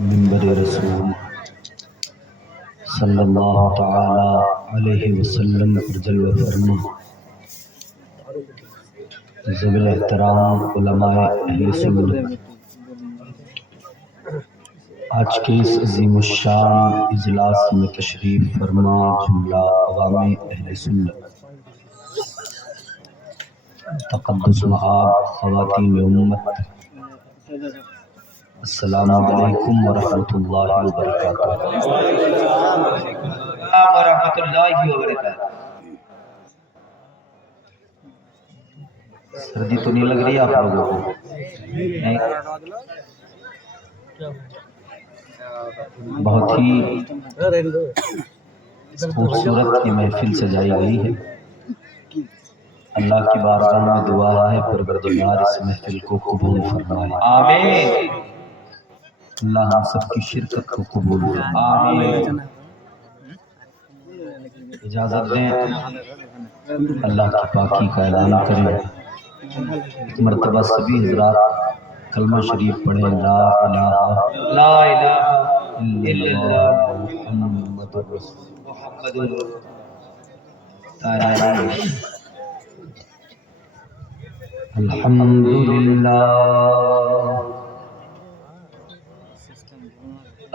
منبر رسول صلی اللہ تعالی علیہ وسلم پر جلوہ فرما ذوی الاحترام علماء اہل سنت، آج کے اس عظیم الشان اجلاس میں تشریف فرما جملہ عوام اہل سنت، تقدس مآب خواتین امت، السلام علیکم ورحمۃ اللہ وبرکاتہ۔ ورحمۃ اللہ وبرکاتہ۔ سردی تو نہیں لگ رہی آپ لوگوں کو؟ نہیں؟ بہت ہی خوبصورت یہ محفل سجائی گئی ہے۔ اللہ کی بارگاہ میں دعا ہے پروردگار اس محفل کو قبول فرمائے، آمین اللہ ہم سب کی شرکت کو قبول فرمائے۔ آمین۔ اجازت دیں اللہ کی پاکی کا اعلان کریں، ایک مرتبہ سبھی حضرات کلمہ شریف پڑھیں، لا الہ لا الہ الا الا اللہ اللہ محمد رسول محمد اللہ۔ الحمدللہ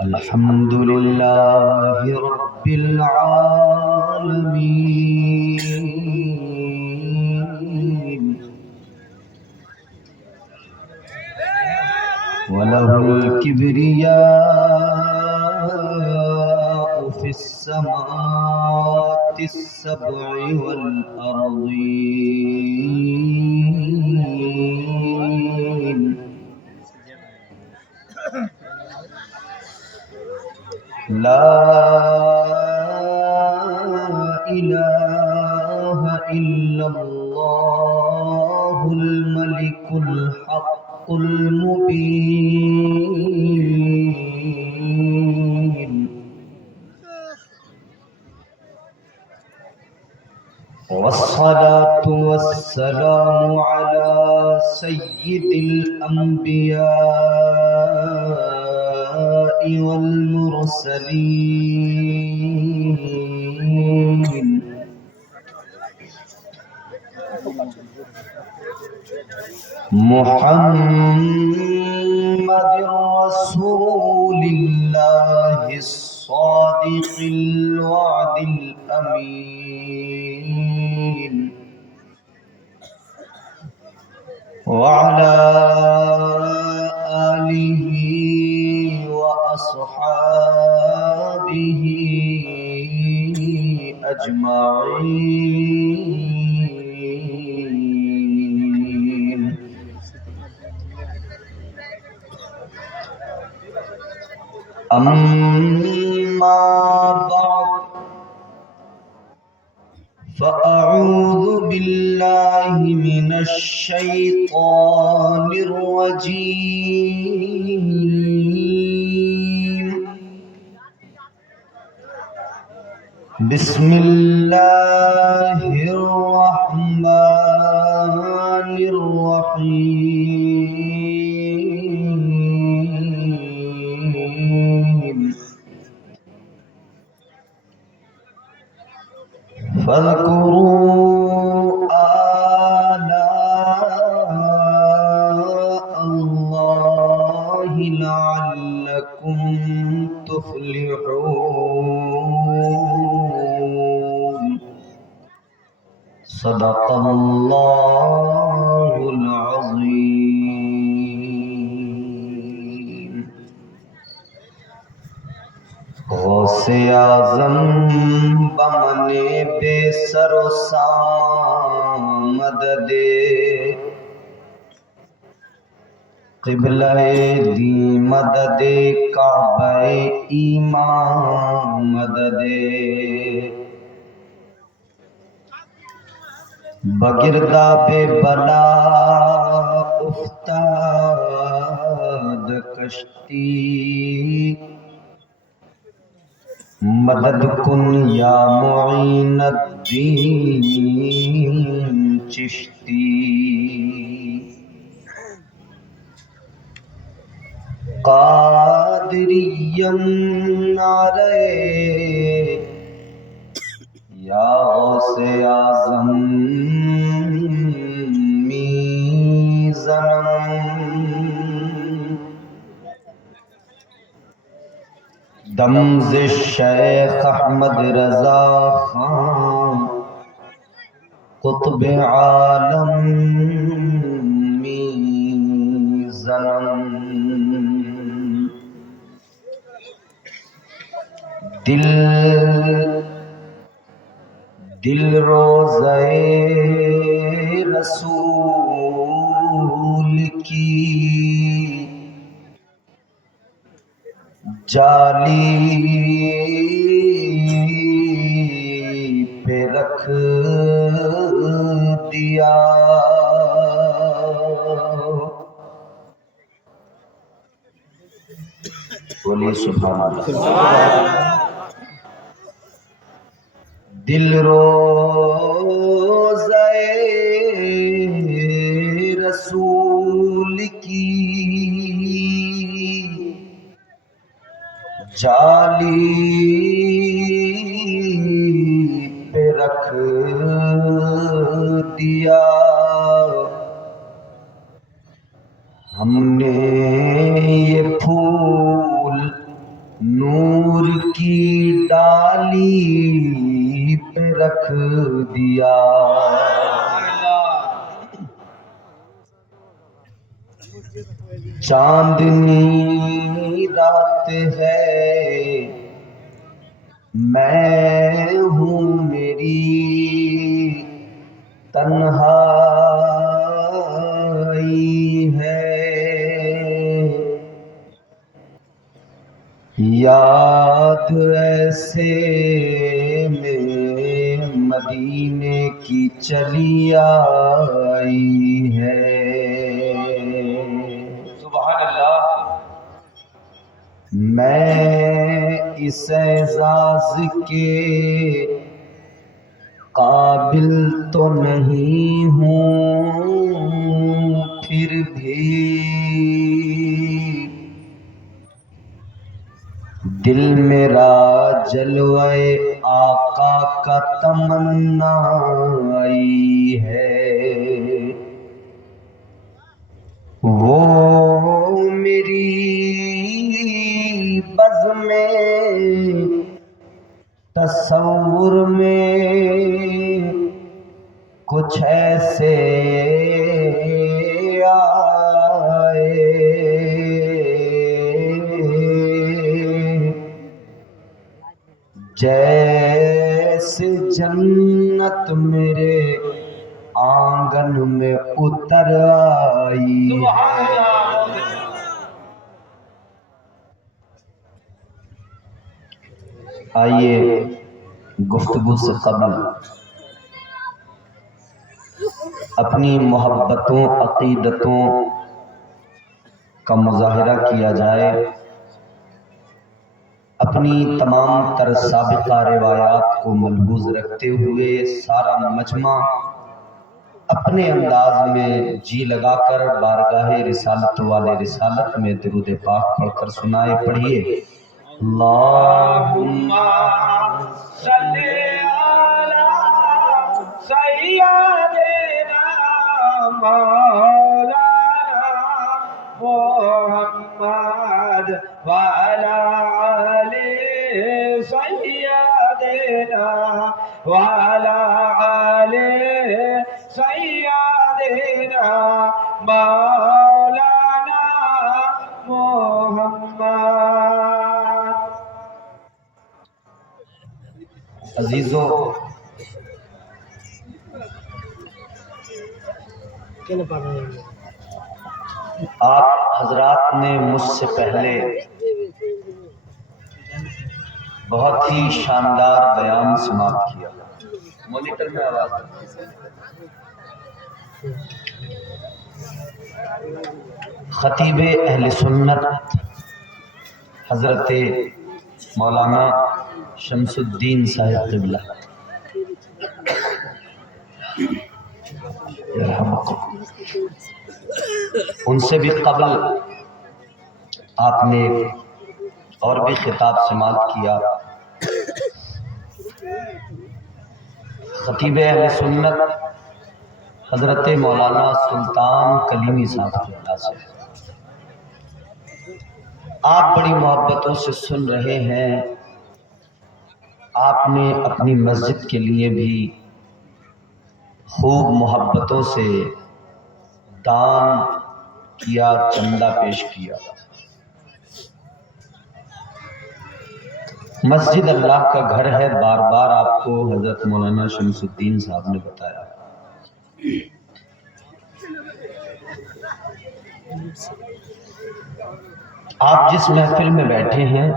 الحمدللہ رب العالمین، وَلَهُ الْكِبْرِيَاءُ فِي السَّمَاوَاتِ السَّبْعِ وَالْأَرْضِينَ، لا إله إلا الله الملك الحق المبين، والصلاة والسلام على سيد الأنبياء والمرسلين، محمد رسول الله الصادق الوعد الأمين، وعلى آله وأصحابه أجمعين، أما بعد، فأعوذ بالله من الشيطان الرجيم، بسم الله الرحمن الرحيم، فاذكروا آلاء الله لعلكم تفلحون، صدق الله العظيم۔ غوث اعظم بمن بے سر و سامان مدد، قبلہ دی مدد، کعبہ ایمان مدد، بگرداب بلا افتاد کشتی، مدد کن یا معین الدین چشتی، قادر قادریم نعرے یا غوث اعظم میزنم دمز شیخ احمد رضا خان قطب عالم میزنم دل روزہ رسول کی جالی پہ رکھ دیا بولیے سبحان اللہ دل روزہ رسول کی جالی پہ رکھ دیا ہم نے یہ پھول نور کی ڈالی پہ رکھ دیا چاندنی رات ہے میں ہوں میری تنہائی ہے یاد ایسے میں مدینے کی چلی آئی ہے سبحان اللہ میں اس اعزاز کے قابل تو نہیں ہوں پھر بھی دل میرا جلوہ آقا کا تمنائی ہے وہ میری بزم تصور میں کچھ ایسے آئے جیسے جنت میرے آنگن میں اتر آئی سبحان ہے اللہ آئیے گفتگو سے قبل اپنی محبتوں عقیدتوں کا مظاہرہ کیا جائے اپنی تمام تر سابقہ روایات کو ملحوظ رکھتے ہوئے سارا مجمع اپنے انداز میں جی لگا کر بارگاہ رسالت والے رسالت میں درود پاک پڑھ کر سنائے پڑھیے اللہم صلی علی سیدنا مولانا محمد وعلی آلِ سیدنا وعلی آلِ سیدنا مولانا محمد عزیزو آپ حضرات نے مجھ سے پہلے بہت ہی شاندار بیان سماعت کیا مانیٹر میں آواز خطیب اہل سنت حضرت مولانا شمس الدین صاحب قبلہ ان سے بھی قبل آپ نے اور بھی خطاب سماعت کیا۔ خطیب اہل سنت حضرت مولانا سلطان کلیمی صاحب کی اللہ سے آپ بڑی محبتوں سے سن رہے ہیں۔ آپ نے اپنی مسجد کے لیے بھی خوب محبتوں سے دان کیا، چندہ پیش کیا۔ مسجد اللہ کا گھر ہے، بار بار آپ کو حضرت مولانا شمس الدین صاحب نے بتایا۔ آپ جس محفل میں بیٹھے ہیں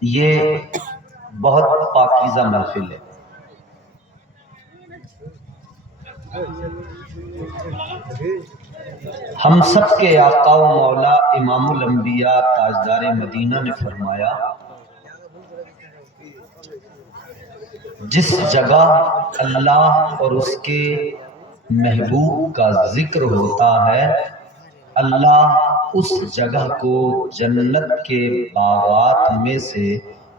یہ بہت پاکیزہ محفل ہے۔ ہم سب کے آقا و مولا امام الانبیاء تاجدار مدینہ نے فرمایا، جس جگہ اللہ اور اس کے محبوب کا ذکر ہوتا ہے، اللہ اس جگہ کو جنت کے باغات میں سے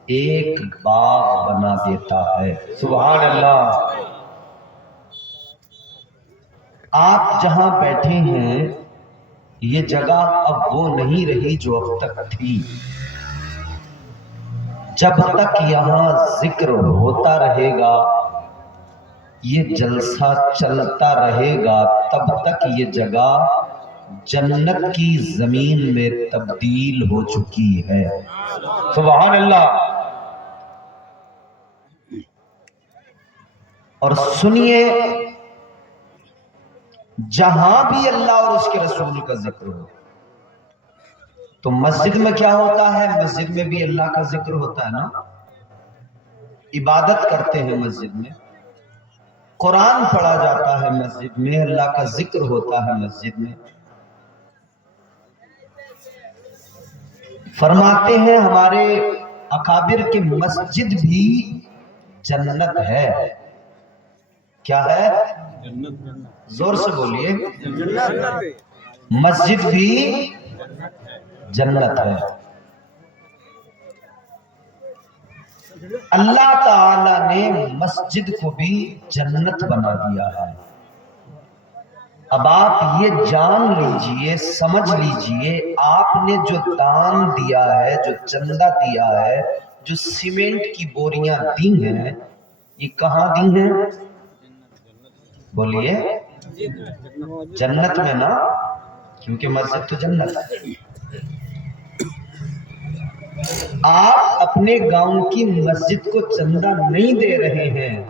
ایک باغ بنا دیتا ہے۔ سبحان اللہ۔ آپ جہاں بیٹھے ہیں یہ جگہ اب وہ نہیں رہی جو اب تک تھی۔ جب تک یہاں ذکر ہوتا رہے گا، یہ جلسہ چلتا رہے گا، تب تک یہ جگہ جنت کی زمین میں تبدیل ہو چکی ہے۔ سبحان اللہ۔ اور سنیے، جہاں بھی اللہ اور اس کے رسول کا ذکر ہو تو مسجد میں کیا ہوتا ہے؟ مسجد میں بھی اللہ کا ذکر ہوتا ہے نا، عبادت کرتے ہیں مسجد میں، قرآن پڑھا جاتا ہے مسجد میں، اللہ کا ذکر ہوتا ہے مسجد میں۔ فرماتے ہیں ہمارے اکابر کہ مسجد بھی جنت ہے۔ کیا ہے؟ زور سے بولیے۔ مسجد بھی جنت ہے۔ اللہ تعالی نے مسجد کو بھی جنت بنا دیا ہے۔ اب آپ یہ جان لیجئے، سمجھ لیجئے، آپ نے جو دان دیا ہے، جو چندہ دیا ہے، جو سیمنٹ کی بوریاں دی ہیں، یہ کہاں دی ہیں؟ بولیے۔ جنت میں نا، کیونکہ مسجد تو جنت ہے۔ آپ اپنے گاؤں کی مسجد کو چندہ نہیں دے رہے ہیں،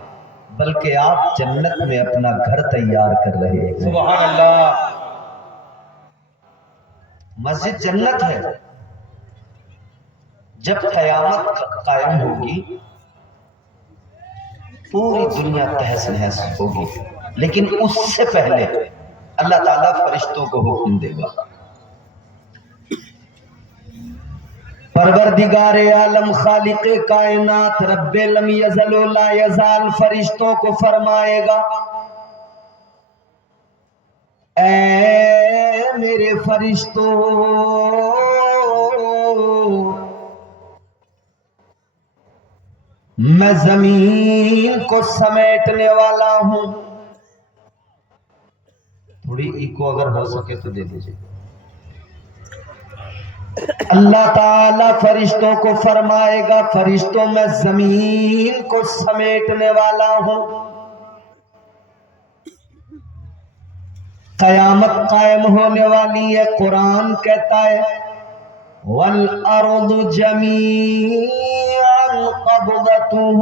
بلکہ آپ جنت میں اپنا گھر تیار کر رہے ہیں۔ سبحان اللہ۔ مسجد جنت ہے۔ جب قیامت قائم ہوگی پوری دنیا تہس نہس ہوگی، لیکن اس سے پہلے اللہ تعالیٰ فرشتوں کو حکم دے گا، پروردگار عالم خالق کائنات رب لم یزل و لا یزال فرشتوں کو فرمائے گا، اے میرے فرشتوں، میں زمین کو سمیٹنے والا ہوں۔ تھوڑی ایکو اگر ہو سکے تو دے دیجئے۔ اللہ تعالی فرشتوں کو فرمائے گا، فرشتوں میں زمین کو سمیٹنے والا ہوں۔ قیامت قائم ہونے والی ہے، قرآن کہتا ہے وَالْأَرْضُ جَمِيعًا قَبْضَتُهُ۔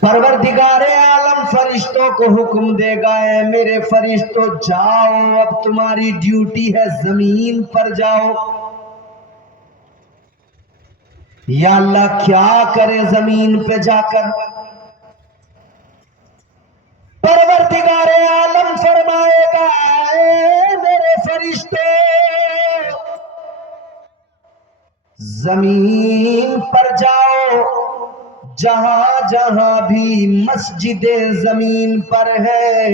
پروردگار عالم فرشتوں کو حکم دے گا، اے میرے فرشتوں جاؤ، اب تمہاری ڈیوٹی ہے زمین پر جاؤ۔ یا اللہ کیا کرے زمین پہ جا کر؟ پروردگار عالم فرمائے گا، اے میرے فرشتے زمین پر جاؤ، جہاں جہاں بھی مسجد زمین پر ہے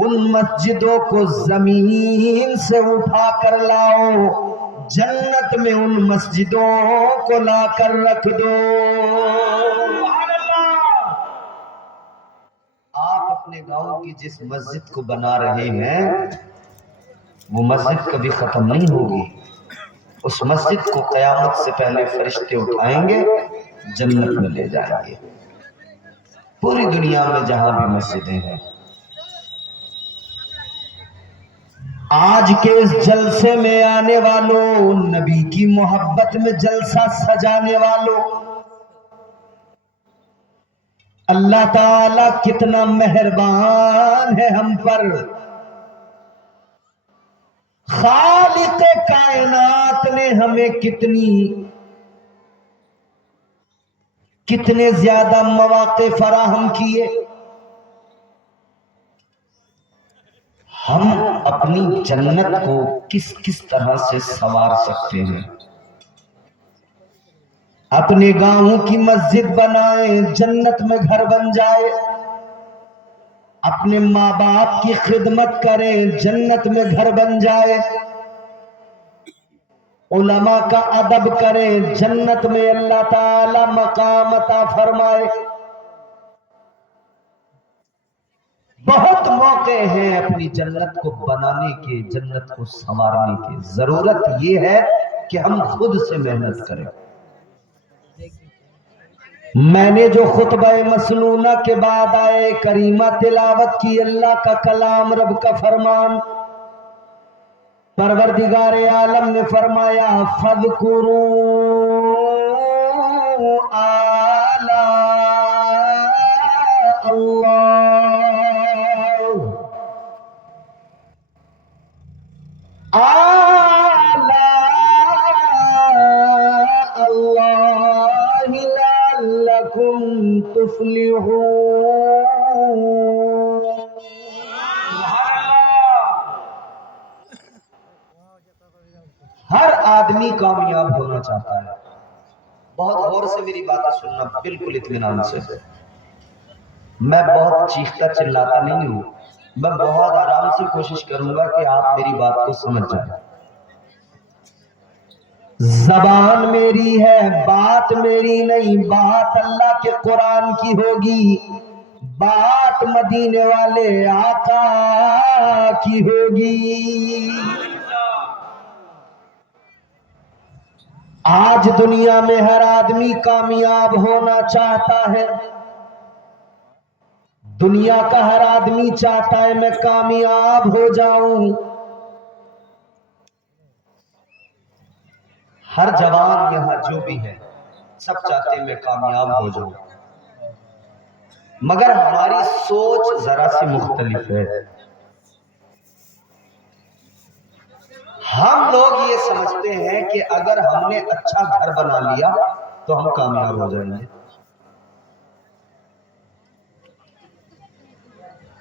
ان مسجدوں کو زمین سے اٹھا کر لاؤ، جنت میں ان مسجدوں کو لا کر رکھ دو۔ سبحان اللہ۔ آپ اپنے گاؤں کی جس مسجد کو بنا رہے ہیں وہ مسجد کبھی ختم نہیں ہوگی، اس مسجد کو قیامت سے پہلے فرشتے اٹھائیں گے، جنت میں لے جائیں گے۔ پوری دنیا میں جہاں بھی مسجدیں ہیں، آج کے اس جلسے میں آنے والوں، نبی کی محبت میں جلسہ سجانے والوں، اللہ تعالی کتنا مہربان ہے ہم پر۔ خالق کائنات نے ہمیں کتنے زیادہ مواقع فراہم کیے۔ ہم اپنی جنت کو کس کس طرح سے سنوار سکتے ہیں؟ اپنے گاؤں کی مسجد بنائیں، جنت میں گھر بن جائے۔ اپنے ماں باپ کی خدمت کریں، جنت میں گھر بن جائے۔ علماء کا ادب کریں، جنت میں اللہ تعالی مقام عطا فرمائے۔ بہت موقع ہیں اپنی جنت کو بنانے کے، جنت کو سنوارنے کے۔ ضرورت یہ ہے کہ ہم خود سے محنت کریں۔ میں نے جو خطبہ مسنونہ کے بعد آئے کریمہ تلاوت کی، اللہ کا کلام، رب کا فرمان، پروردگار عالم نے فرمایا فَاذْكُرُوا آلاء اللہ، آلاء اللہ لعلکم تفلحون۔ ہر آدمی کامیاب ہونا چاہتا ہے۔ بہت غور سے میری باتیں سننا، بالکل اطمینان سے۔ میں بہت چیختا چلاتا نہیں ہوں، میں بہت آرام سے کوشش کروں گا کہ آپ میری بات کو سمجھ جائیں۔ زبان میری ہے، بات میری نہیں، بات اللہ کے قرآن کی ہوگی، بات مدینے والے آقا کی ہوگی۔ آج دنیا میں ہر آدمی کامیاب ہونا چاہتا ہے، دنیا کا ہر آدمی چاہتا ہے میں کامیاب ہو جاؤں۔ ہر جوان یہاں جو بھی ہے سب چاہتے ہیں میں کامیاب ہو جاؤں، مگر ہماری سوچ ذرا سی مختلف ہے۔ ہم لوگ یہ سمجھتے ہیں کہ اگر ہم نے اچھا گھر بنا لیا تو ہم کامیاب ہو جائیں گے۔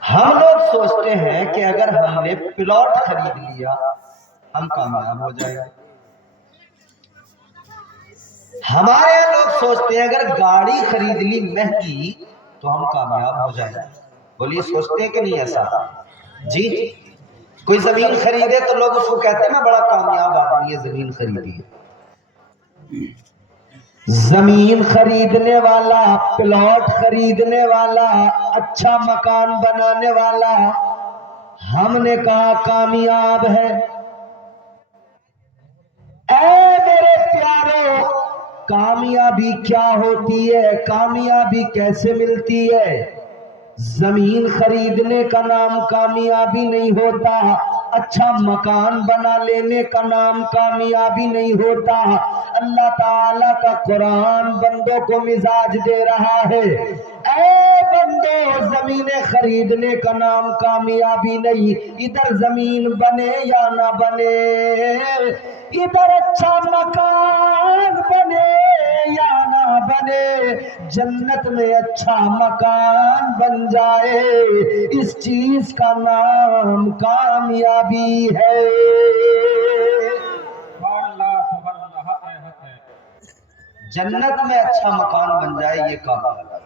ہم لوگ سوچتے ہیں کہ اگر ہم نے پلاٹ خرید لیا ہم کامیاب ہو جائیں گے۔ ہمارے یہاں لوگ سوچتے ہیں اگر گاڑی خرید لی مہنگی تو ہم کامیاب ہو جائیں گے۔ بولیے سوچتے ہیں کہ نہیں ایسا؟ جی، کوئی زمین خریدے تو لوگ اس کو کہتے ہیں میں بڑا کامیاب آدمی ہے، زمین خریدی ہے۔ زمین خریدنے والا، پلاٹ خریدنے والا، اچھا مکان بنانے والا، ہم نے کہا کامیاب ہے۔ اے میرے پیارو، کامیابی کیا ہوتی ہے؟ کامیابی کیسے ملتی ہے؟ زمین خریدنے کا نام کامیابی نہیں ہوتا، اچھا مکان بنا لینے کا نام کامیابی نہیں ہوتا۔ اللہ تعالیٰ کا قرآن بندوں کو مزاج دے رہا ہے، اے بندو، زمینیں خریدنے کا نام کامیابی نہیں، ادھر زمین بنے یا نہ بنے، ادھر اچھا مکان بنے یا نہ بنے، جنت میں اچھا مکان بن جائے، اس چیز کا نام کامیابی ہے۔ جنت میں اچھا مکان بن جائے یہ کامیابی ہے۔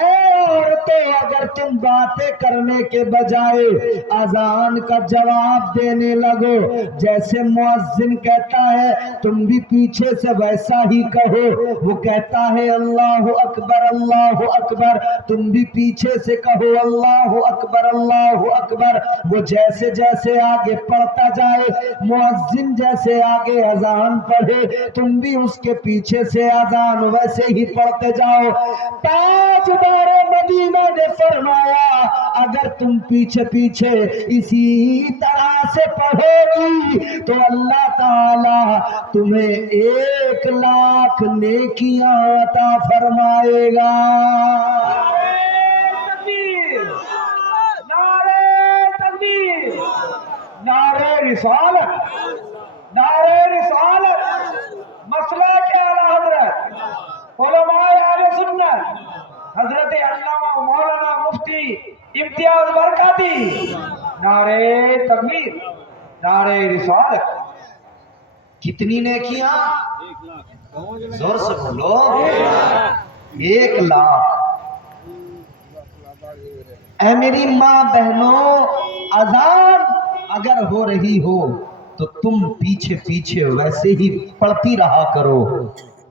اے عورتیں اگر تم باتیں کرنے کے بجائے اذان کا جواب دینے لگو، جیسے مؤذن کہتا ہے تم بھی پیچھے سے ویسا ہی کہو، وہ کہتا ہے اللہ اکبر، تم بھی پیچھے سے کہو اللہ اکبر، وہ جیسے جیسے آگے پڑھتا جائے، مؤذن جیسے آگے اذان پڑھے تم بھی اس کے پیچھے سے اذان ویسے ہی پڑھتے جاؤ۔ تاجدار مدینہ نے فرمایا اگر تم پیچھے پیچھے اسی طرح سے پڑھو گی تو اللہ تعالی تمہیں 1,00,000 نیکیاں عطا فرمائے گا۔ تکبیر، نعرہ تکبیر، نعرہ رسالت، نعرہ رسالت، مسئلہ کے اعلیٰ حضرت علماء اہل سنت حضرت علامہ مولانا مفتی امتیاز برکاتی، نعرہ تکبیر، نعرہ رسالت۔ کتنی نیکیاں؟ زور سے بولو، 1,00,000۔ اے میری ماں بہنوں، اذان اگر ہو رہی ہو تو تم پیچھے پیچھے ویسے ہی پڑھتی رہا کرو۔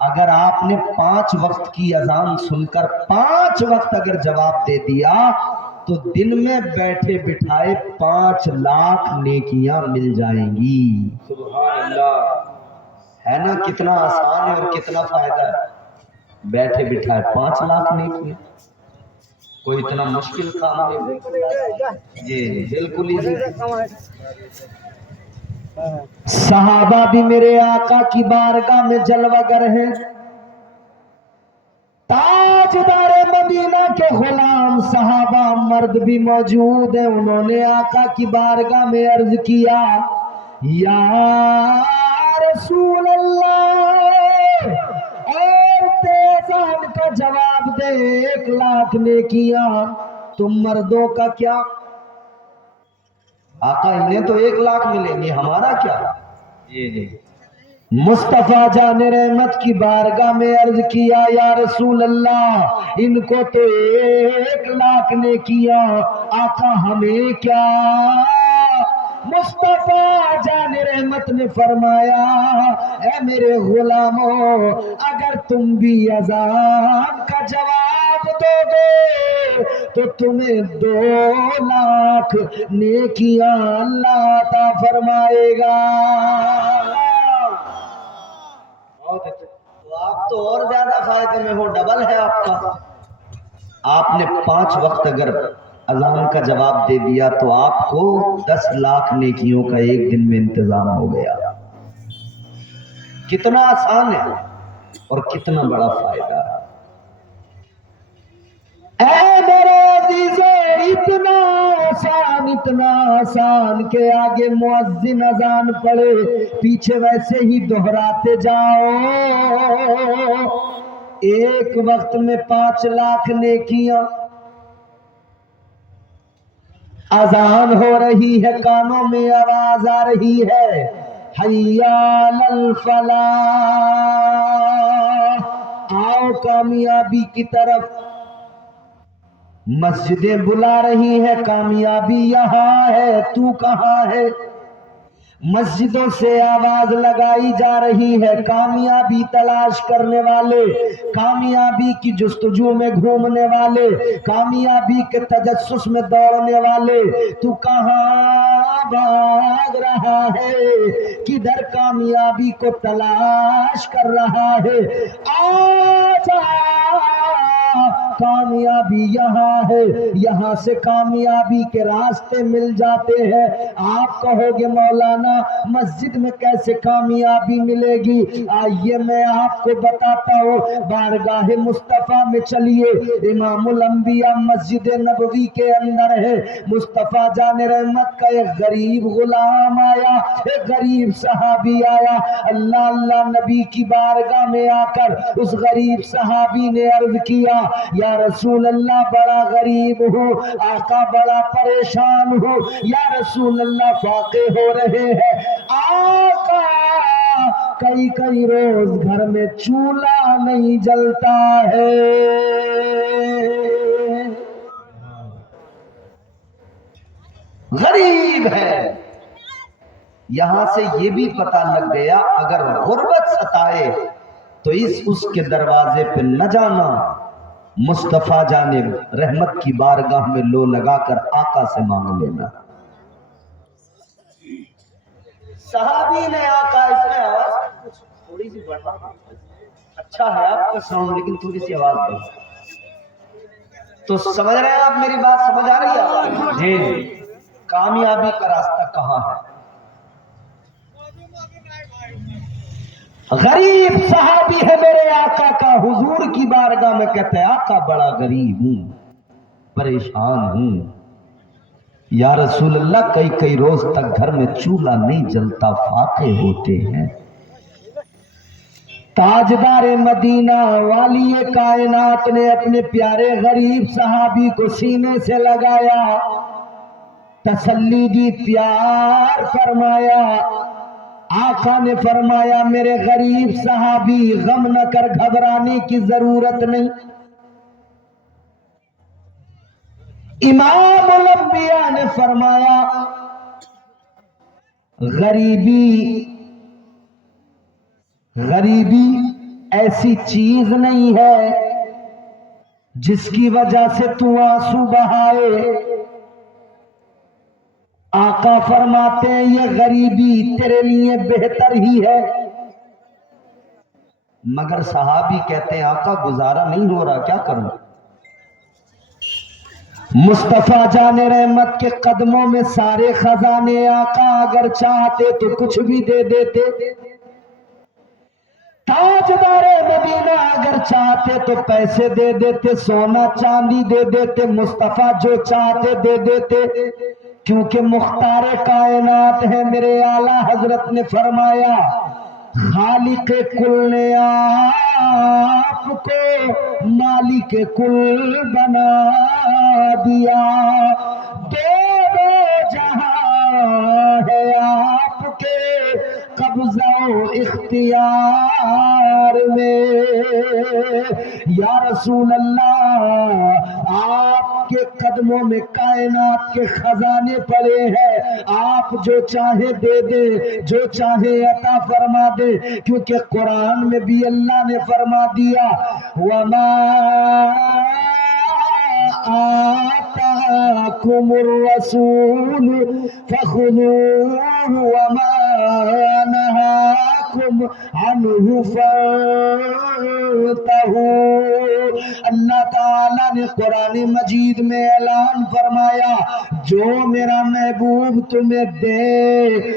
اگر آپ نے 5 وقت کی اذان سن کر 5 وقت اگر جواب دے دیا تو دن میں بیٹھے بٹھائے 5,00,000 نیکیاں مل جائیں گی۔ سبحان اللہ، ہے نا کتنا آسان ہے اور کتنا فائدہ ہے؟ بیٹھے بٹھائے 5,00,000 نیکیاں، کوئی اتنا مشکل کام نہیں۔ جی بالکل ہی صحابہ بھی میرے آقا کی بارگاہ میں جلوہ گر ہیں۔ تاجدار مدینہ کے غلام صحابہ مرد بھی موجود ہیں، انہوں نے آقا کی بارگاہ میں عرض کیا یا رسول اللہ، اور اذان کا جواب دے 1,00,000 نیکیاں، تم مردوں کا کیا؟ آقا انہیں تو 1,00,000 ملیں گے، ہمارا کیا؟ جی مصطفیٰ جان رحمت کی بارگاہ میں عرض کیا یا رسول اللہ، ان کو تو 1,00,000 نیکیاں، آقا ہمیں کیا؟ مصطفیٰ جان رحمت نے فرمایا اے میرے غلاموں، اگر تم بھی اذان کا جواب دو گے تو تمہیں 2,00,000 نیکیاں اللہ عطا فرمائے گا۔ تو آپ تو اور زیادہ فائدے میں ہو، ڈبل ہے آپ کا۔ آپ نے 5 وقت اگر اذان کا جواب دے دیا تو آپ کو 10,00,000 نیکیوں کا ایک دن میں انتظام ہو گیا۔ کتنا آسان ہے اور کتنا بڑا فائدہ ہے۔ اے میرے عزیزو، اتنا آسان کہ آگے مؤذن اذان پڑے پیچھے ویسے ہی دہراتے جاؤ، ایک وقت میں 5,00,000 نیکیاں۔ اذان ہو رہی ہے، کانوں میں آواز آ رہی ہے حی علی الفلاح، آؤ کامیابی کی طرف۔ مسجدیں بلا رہی ہیں کامیابی یہاں ہے، تو کہاں ہے؟ مسجدوں سے آواز لگائی جا رہی ہے، کامیابی تلاش کرنے والے، کامیابی کی جستجو میں گھومنے والے، کامیابی کے تجسس میں دوڑنے والے، تو کہاں بھاگ رہا ہے؟ کدھر کامیابی کو تلاش کر رہا ہے؟ آجا، کامیابی یہاں ہے، یہاں سے کامیابی کے راستے مل جاتے ہیں۔ آپ کہو گے مولانا مسجد میں کیسے کامیابی ملے گی؟ آئیے میں آپ کو بتاتا ہوں، بارگاہ مصطفیٰ میں چلیے، امام الانبیاء مسجد نبوی کے اندر ہے۔ مصطفیٰ جان رحمت کا ایک غریب غلام آیا، ایک غریب صحابی آیا، اللہ نبی کی بارگاہ میں آ کر اس غریب صحابی نے عرض کیا یا رسول اللہ بڑا غریب ہوں، آقا بڑا پریشان ہوں، یا رسول اللہ فاقے ہو رہے ہیں، آقا کئی روز گھر میں چولہا نہیں جلتا ہے۔ غریب ہے. یہاں سے یہ بھی پتہ لگ گیا اگر غربت ستائے تو اس کے دروازے پہ نہ جانا، مصطفیٰ جانب رحمت کی بارگاہ میں لو لگا کر آقا سے مانگ لینا. صحابی نے آقا، اس میں آواز تھوڑی سی بڑھا، اچھا ہے آپ کا ساؤنڈ لیکن تھوڑی سی آواز بڑھ. تو سمجھ رہے ہیں آپ میری بات؟ سمجھ آ رہی ہے؟ جی. کامیابی کا راستہ کہاں ہے؟ غریب صحابی ہے میرے آقا کا، حضور کی بارگاہ میں کہتے ہیں آقا بڑا غریب ہوں، پریشان ہوں. یا رسول اللہ کئی روز تک گھر میں چولہا نہیں جلتا، فاقے ہوتے ہیں. تاجدار مدینہ والی کائنات نے اپنے پیارے غریب صحابی کو سینے سے لگایا، تسلی دی، پیار فرمایا. آقا نے فرمایا میرے غریب صحابی غم نہ کر، گھبرانے کی ضرورت نہیں. امام الانبیاء نے فرمایا غریبی ایسی چیز نہیں ہے جس کی وجہ سے تو آنسو بہائے. آقا فرماتے ہیں یہ غریبی تیرے لیے بہتر ہی ہے. مگر صحابی کہتے ہیں آقا گزارا نہیں ہو رہا، کیا کروں؟ مصطفیٰ جان رحمت کے قدموں میں سارے خزانے، آقا اگر چاہتے تو کچھ بھی دے دیتے. تاجدار مدینہ اگر چاہتے تو پیسے دے دیتے، سونا چاندی دے دیتے. مصطفیٰ جو چاہتے دے دیتے، کیونکہ مختار کائنات ہے. میرے اعلیٰ حضرت نے فرمایا خالق کل نے آپ کو مالک کل بنا دیا. دو جہاں ہے آپ کے قبضہ و اختیار میں. یا رسول اللہ آپ کے قدموں میں کائنات کے خزانے پڑے ہیں، آپ جو چاہے دے دے، جو چاہے عطا فرما دے. کیونکہ قرآن میں بھی اللہ نے فرما دیا وَمَا آتَاكُمُ الرَّسُولُ فَخُذُوهُ وَمَا نَهَاكُمْ عَنْهُ فَانْتَهُوا. اللہ تعالیٰ نے قرآن مجید میں اعلان فرمایا جو میرا محبوب تمہیں دے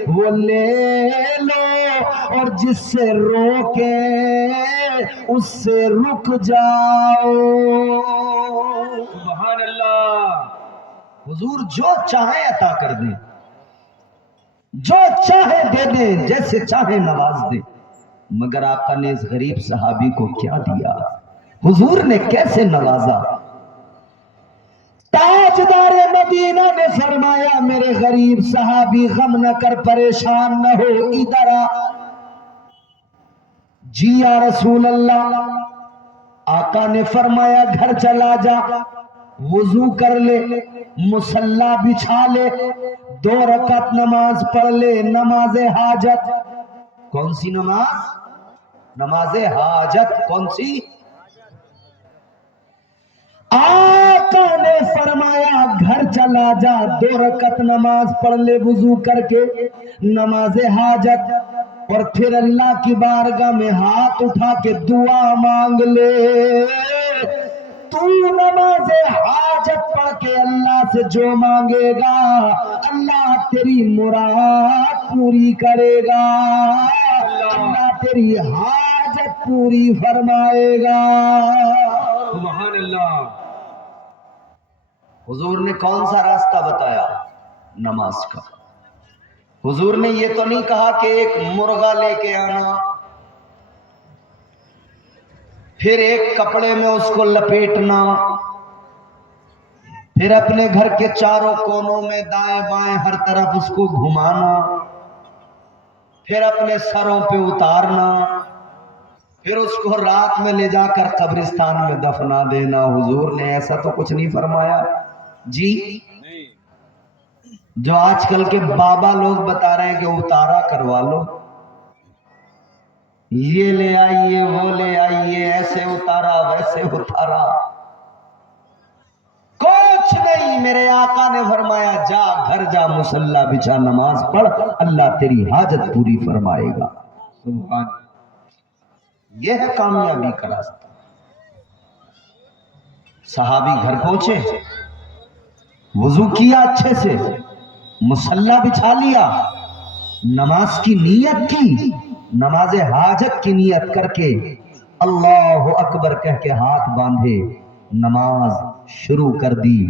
وہ لے لو، اور جس سے روکے اس سے رک جاؤ. سبحان اللہ. حضور جو چاہے عطا کر دیں، جو چاہے دے دیں، جیسے چاہے نواز دیں. مگر آقا نے اس غریب صحابی کو کیا دیا؟ حضور نے کیسے نوازا؟ تاجدار مدینہ نے فرمایا میرے غریب صحابی غم نہ کر، پریشان نہ ہو، ادھر آ. جی یا رسول اللہ. آقا نے فرمایا گھر چلا جا، وضو کر لے، مصلی بچھا لے، 2 رکعت نماز پڑھ لے، نماز حاجت. کون سی نماز؟ نماز حاجت. کون سی؟ آقا نے فرمایا گھر چلا جا، 2 رکعت نماز پڑھ لے وضو کر کے، نماز حاجت، اور پھر اللہ کی بارگاہ میں ہاتھ اٹھا کے دعا مانگ لے. تو نماز حاجت پڑھ کے اللہ سے جو مانگے گا اللہ تیری مراد پوری کرے گا، اللہ تیری حاجت پوری فرمائے گا. سبحان اللہ. حضور نے کون سا راستہ بتایا؟ نماز کا. حضور نے یہ تو نہیں کہا کہ ایک مرغا لے کے آنا، پھر ایک کپڑے میں اس کو لپیٹنا، پھر اپنے گھر کے چاروں کونوں میں دائیں بائیں ہر طرف اس کو گھمانا، پھر اپنے سروں پہ اتارنا، پھر اس کو رات میں لے جا کر قبرستان میں دفنا دینا. حضور نے ایسا تو کچھ نہیں فرمایا. جی جو آج کل کے بابا لوگ بتا رہے ہیں کہ اتارا کروا لو، یہ لے آئیے وہ لے آئیے، ایسے اتارا ویسے اتارا، کچھ نہیں۔ میرے آقا نے فرمایا جا گھر جا، مصلی بچھا، نماز پڑھ، اللہ تیری حاجت پوری فرمائے گا۔ سبحان یہ ہے کامیابی کا راستہ۔ صحابی گھر پہنچے، وضو کیا اچھے سے، مصلی بچھا لیا، نماز کی نیت کی، نماز حاجت کی نیت کر کے اللہ اکبر کہہ کے ہاتھ باندھے، نماز شروع کر دی۔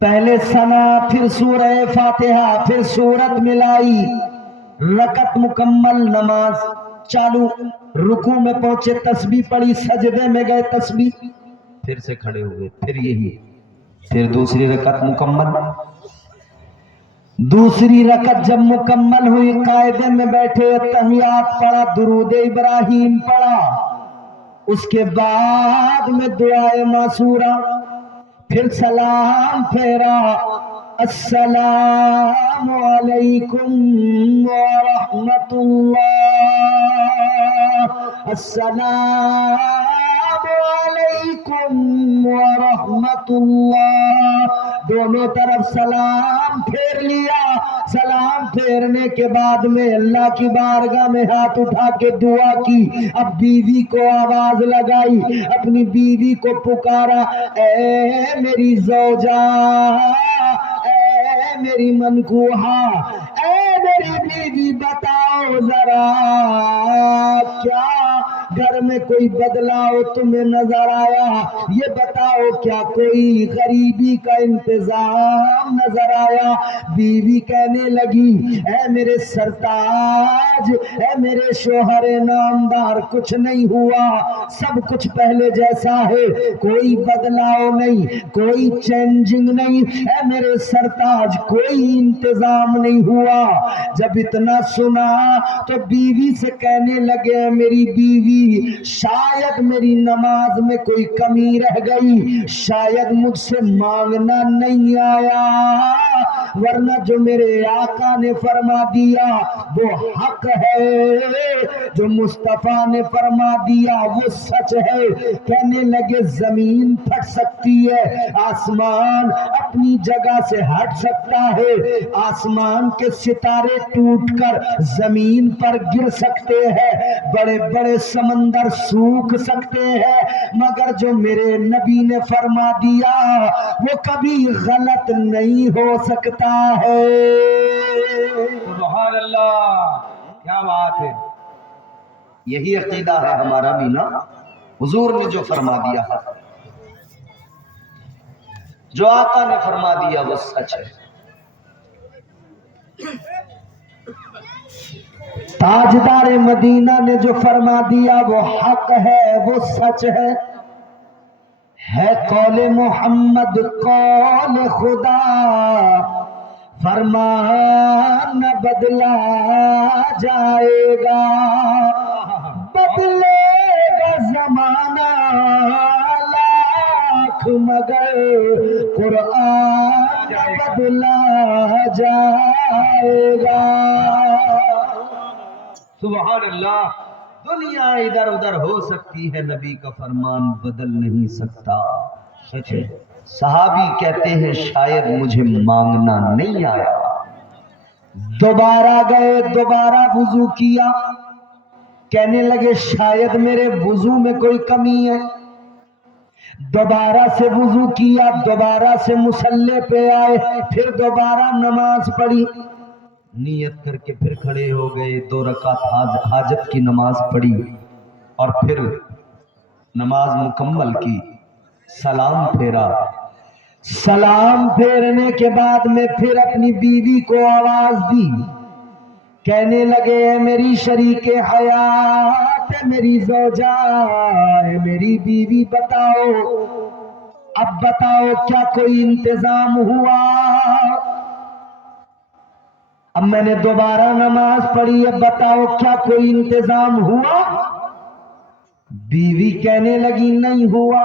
پہلے ثنا، پھر سورہ فاتحہ، پھر سورت ملائی، رکعت مکمل، نماز چالو۔ رکوع میں پہنچے، تسبیح پڑھی، سجدے میں گئے، تسبیح، پھر سے کھڑے ہوئے، پھر یہی، پھر دوسری رکعت مکمل۔ دوسری رکعت جب مکمل ہوئی، قاعدے میں بیٹھے، تحیات پڑھا، درود ابراہیم پڑھا، اس کے بعد میں دعائے معصورہ، پھر سلام پھیرا، السلام علیکم ورحمۃ اللہ، السلام علیکم ورحمۃ اللہ، دونوں طرف سلام پھیر لیا۔ سلام پھیرنے کے بعد میں اللہ کی بارگاہ میں ہاتھ اٹھا کے دعا کی۔ اب بیوی کو آواز لگائی، اپنی بیوی کو پکارا، اے میری زوجہ، اے میری منکوحہ، اے میری بیوی، بتاؤ ذرا کیا گھر میں کوئی بدلاؤ تمہیں نظر آیا؟ یہ بتاؤ کیا کوئی غریبی کا انتظام نظر آیا؟ بیوی کہنے لگی، اے میرے سرتاج، اے میرے شوہر نامدار، کچھ نہیں ہوا، سب کچھ پہلے جیسا ہے، کوئی بدلاؤ نہیں، کوئی چینجنگ نہیں، اے میرے سرتاج، کوئی انتظام نہیں ہوا۔ جب اتنا سنا تو بیوی سے کہنے لگے، میری بیوی، شاید میری نماز میں کوئی کمی رہ گئی، شاید مجھ سے مانگنا نہیں آیا، ورنہ جو میرے آقا نے فرما دیا وہ حق ہے، جو مصطفیٰ نے فرما دیا وہ سچ ہے۔ کہنے لگے زمین پھٹ سکتی ہے، آسمان اپنی جگہ سے ہٹ سکتا ہے، آسمان کے ستارے ٹوٹ کر زمین پر گر سکتے ہیں، بڑے بڑے سمندر سوکھ سکتے ہیں، مگر جو میرے نبی نے فرما دیا وہ کبھی غلط نہیں ہو سکتا ہے۔ سبحان اللہ، کیا بات ہے۔ یہی عقیدہ ہے ہمارا بھی نا، حضور نے جو فرما دیا، جو آقا نے فرما دیا وہ سچ ہے۔ تاجدار مدینہ نے جو فرما دیا وہ حق ہے، وہ سچ ہے قول محمد قول خدا، فرمان نہ بدلا جائے گا، بدلے گا زمانہ لاکھ مگر قرآن نہ بدلا جائے گا۔ سبحان اللہ۔ دنیا ادھر ادھر ہو سکتی ہے، نبی کا فرمان بدل نہیں سکتا۔ سچ ہے۔ صحابی کہتے ہیں شاید مجھے مانگنا نہیں آیا، دوبارہ گئے، دوبارہ وضو کیا، کہنے لگے شاید میرے وضو میں کوئی کمی ہے، دوبارہ سے وضو کیا، دوبارہ سے مصلی پہ آئے، پھر دوبارہ نماز پڑھی، نیت کر کے پھر کھڑے ہو گئے، 2 رکعت حاجت کی نماز پڑھی، اور پھر نماز مکمل کی، سلام پھیرا۔ سلام پھیرنے کے بعد میں پھر اپنی بیوی کو آواز دی، کہنے لگے اے میری شریک حیات، اے میری زوجہ، اے میری بیوی، بتاؤ، اب بتاؤ کیا کوئی انتظام ہوا؟ اب میں نے دوبارہ نماز پڑھی ہے، بتاؤ کیا کوئی انتظام ہوا؟ بیوی کہنے لگی نہیں ہوا۔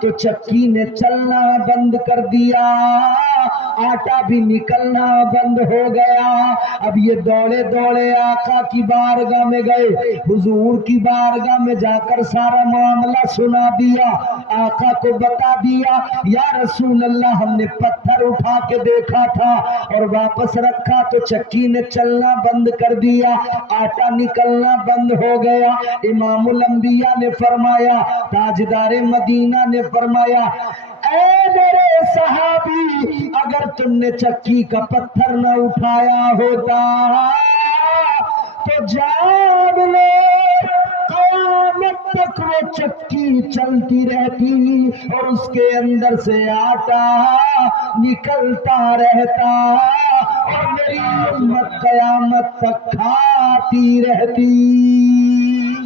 تو چکی نے چلنا بند کر دیا، آٹا بھی نکلنا بند ہو گیا۔ اب یہ دوڑے دوڑے آقا کی بارگاہ میں گئے، حضور کی بارگاہ میں جا کر سارا معاملہ سنا دیا، آقا کو بتا دیا، یا رسول اللہ ہم نے پتھر اٹھا کے دیکھا تھا اور واپس رکھا تو چکی نے چلنا بند کر دیا، آٹا نکلنا بند ہو گیا۔ امام الانبیاء نے فرمایا، تاجدار مدینہ نے فرمایا، اے میرے صحابی، اگر تم نے چکی کا پتھر نہ اٹھایا ہوتا تو جان لو قیامت تک وہ چکی چلتی رہتی اور اس کے اندر سے آٹا نکلتا رہتا اور میری امت قیامت تک کھاتی رہتی۔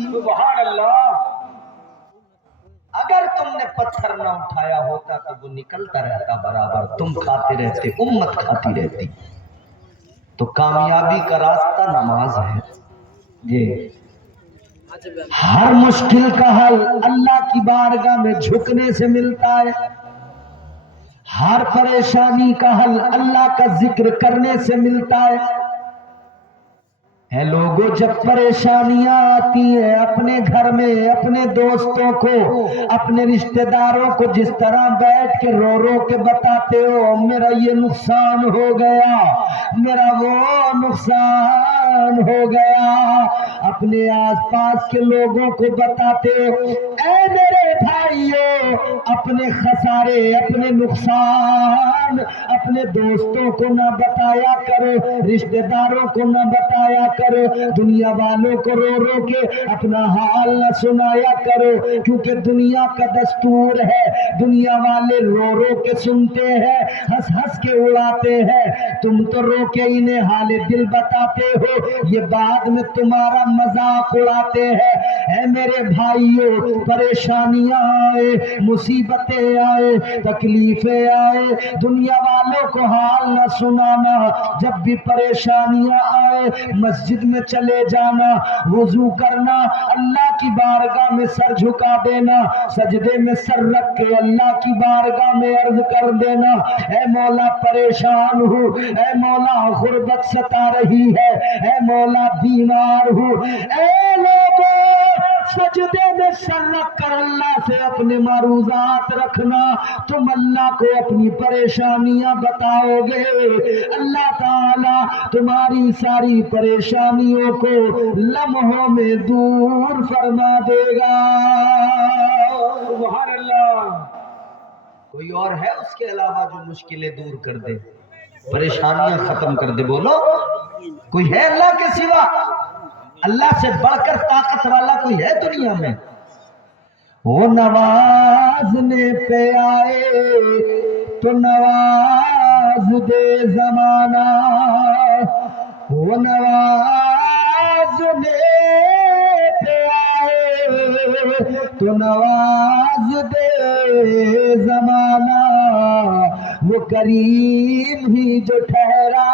سبحان اللہ۔ اگر تم نے پتھر نہ اٹھایا ہوتا تو وہ نکلتا رہتا برابر، تم کھاتے رہتے، امت کھاتی رہتی۔ تو کامیابی کا راستہ نماز ہے۔ یہ ہر مشکل کا حل اللہ کی بارگاہ میں جھکنے سے ملتا ہے، ہر پریشانی کا حل اللہ کا ذکر کرنے سے ملتا ہے۔ اے لوگوں، جب پریشانیاں آتی ہیں اپنے گھر میں اپنے دوستوں کو اپنے رشتہ داروں کو جس طرح بیٹھ کے رو رو کے بتاتے ہو میرا یہ نقصان ہو گیا، میرا وہ نقصان ہو گیا، اپنے آس پاس کے لوگوں کو بتاتے ہو، اے میرے بھائیوں اپنے خسارے اپنے نقصان اپنے دوستوں کو نہ بتایا کرو، رشتہ داروں کو نہ بتایا کرو، دنیا والوں کو رو رو کے اپنا حال نہ سنایا کرو، کیونکہ دنیا کا دستور ہے، دنیا والے رو رو کے سنتے ہیں، ہنس ہنس کے اڑاتے ہیں، تم تو رو کے انہیں حال دل بتاتے ہو، یہ بعد میں تمہارا مذاق اڑاتے ہیں۔ اے میرے بھائیوں، پریشانیاں آئے، مصیبتیں آئے، تکلیفیں آئے، دنیا والوں کو حال نہ سنانا، جب بھی پریشانیاں آئے مسجد میں چلے جانا، وضو کرنا، اللہ کی بارگاہ میں سر جھکا دینا، سجدے میں سر رکھ کے اللہ کی بارگاہ میں عرض کر دینا، اے مولا پریشان ہوں، اے مولا غربت ستا رہی ہے، اے مولا بیمار ہوں۔ اے لوگوں، سجدے میں سر رکھ کر اللہ سے اپنے معروضات رکھنا، تم اللہ کو اپنی پریشانیاں بتاؤ گے، اللہ تعالی تمہاری ساری پریشانیوں کو لمحوں میں دور فرما دے گا۔ سبحان اللہ۔ کوئی اور ہے اس کے علاوہ جو مشکلیں دور کر دے، پریشانیاں ختم کر دے؟ بولو، کوئی ہے اللہ کے سوا؟ اللہ سے بڑھ کر طاقت والا کوئی ہے دنیا میں؟ وہ نوازنے پہ آئے تو نواز دے زمانہ، وہ نوازنے پہ آئے تو نواز دے زمانہ، وہ کریم ہی جو ٹھہرا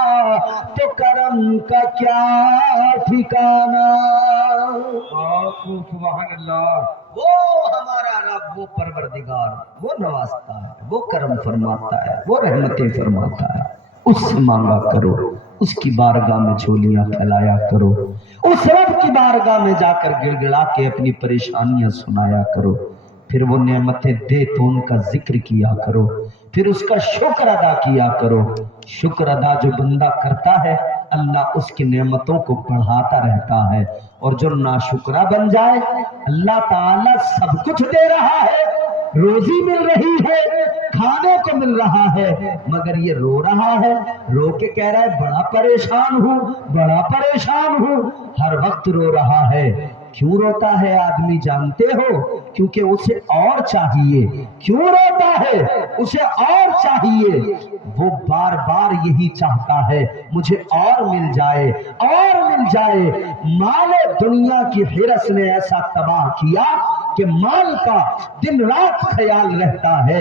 تو کرم کا کیا ٹھکانہ۔ سبحان اللہ۔ وہ ہمارا رب، وہ پروردگار، وہ نوازتا ہے، وہ کرم فرماتا ہے، وہ رحمتیں فرماتا ہے، اس سے مانگا کرو، اس کی بارگاہ میں جھولیاں پھیلایا کرو، اس رب کی بارگاہ میں جا کر گڑ گڑا کے اپنی پریشانیاں سنایا کرو، پھر وہ نعمتیں دے تو ان کا ذکر کیا کرو، پھر اس کا شکر ادا کیا کرو۔ شکر ادا جو بندہ کرتا ہے اللہ اس کی نعمتوں کو بڑھاتا رہتا ہے، اور جو ناشکرہ بن جائے اللہ تعالیٰ سب کچھ دے رہا ہے، روزی مل رہی ہے، کھانے کو مل رہا ہے، مگر یہ رو رہا ہے، رو کے کہہ رہا ہے بڑا پریشان ہوں، بڑا پریشان ہوں، ہر وقت رو رہا ہے۔ کیوں روتا ہے آدمی جانتے ہو؟ کیونکہ اسے اور چاہیے۔ کیوں روتا ہے؟ اسے اور چاہیے، وہ بار بار یہی چاہتا ہے مجھے اور مل جائے، اور مل جائے۔ مال دنیا کی حرص نے ایسا تباہ کیا کہ مال کا دن رات خیال رہتا ہے،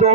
2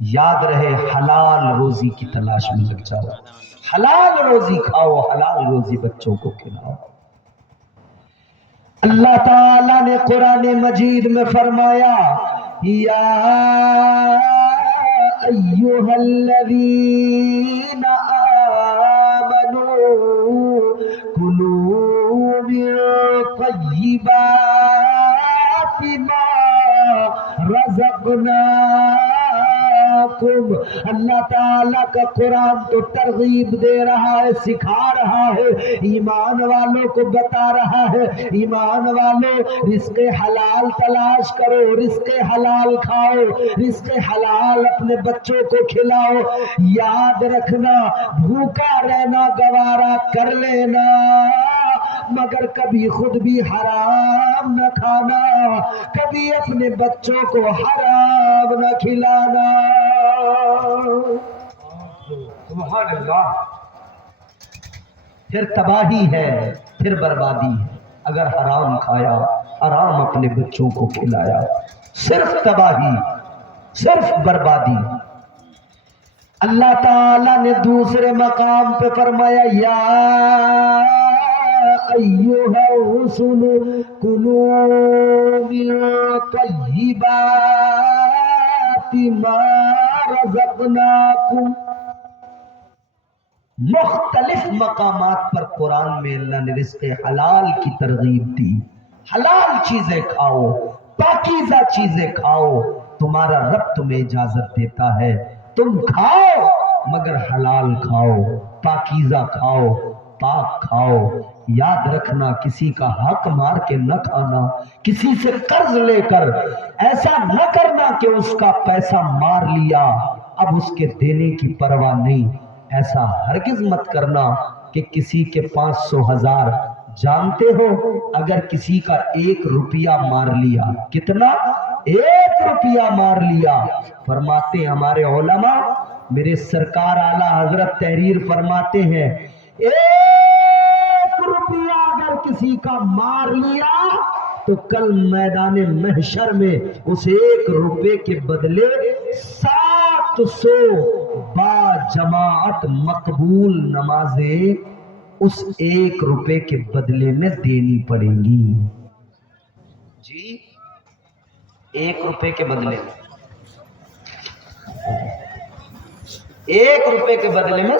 یاد رہے حلال روزی کی تلاش میں لگ جاؤ، حلال روزی کھاؤ، حلال روزی بچوں کو کھلاؤ۔ اللہ تعالیٰ نے قرآن مجید میں فرمایا یا ایھا الذین آمنوا کلوا من طیبات ما رزقناکم۔ اللہ تعالیٰ کا قرآن تو ترغیب دے رہا ہے، سکھا رہا ہے، ایمان والوں کو بتا رہا ہے، ایمان والوں رزق حلال تلاش کرو، رزق حلال کھاؤ، رزق حلال اپنے بچوں کو کھلاؤ۔ یاد رکھنا بھوکا رہنا گوارا کر لینا، مگر کبھی خود بھی حرام نہ کھانا، کبھی اپنے بچوں کو حرام نہ کھلانا۔ سبحان اللہ۔ پھر تباہی ہے، پھر بربادی ہے اگر حرام کھایا، حرام اپنے بچوں کو کھلایا، صرف تباہی، صرف بربادی۔ اللہ تعالیٰ نے دوسرے مقام پہ فرمایا یا ایھا الرسل کلوا من طیبات ما رزقناکم۔ مختلف مقامات پر قرآن میں اللہ نے رزق حلال کی ترغیب دی، حلال چیزیں کھاؤ، پاکیزہ چیزیں کھاؤ، تمہارا رب تمہیں اجازت دیتا ہے، تم کھاؤ مگر حلال کھاؤ، پاکیزہ کھاؤ، پاک کھاؤ۔ یاد رکھنا کسی کا حق مار کے نہ کھانا، کسی سے قرض لے کر ایسا نہ کرنا کہ اس کا پیسہ مار لیا اب اس کے دینے کی پرواہ نہیں، ایسا ہرگز مت کرنا کہ کسی کے 500 1000 جانتے ہو اگر کسی کا 1 روپیہ مار لیا، کتنا؟ 1 روپیہ مار لیا، فرماتے ہمارے علماء، میرے سرکار اعلیٰ حضرت تحریر فرماتے ہیں 1 روپیہ اگر کسی کا مار لیا تو کل میدان محشر میں اس 1 روپے کے بدلے 700 با جماعت مقبول نمازیں اس 1 روپے کے بدلے میں دینی پڑیں گی۔ جی 1 روپے کے بدلے، 1 روپے کے بدلے میں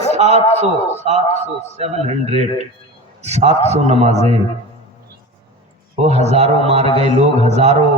700 نمازیں۔ وہ ہزاروں مار گئے لوگ، ہزاروں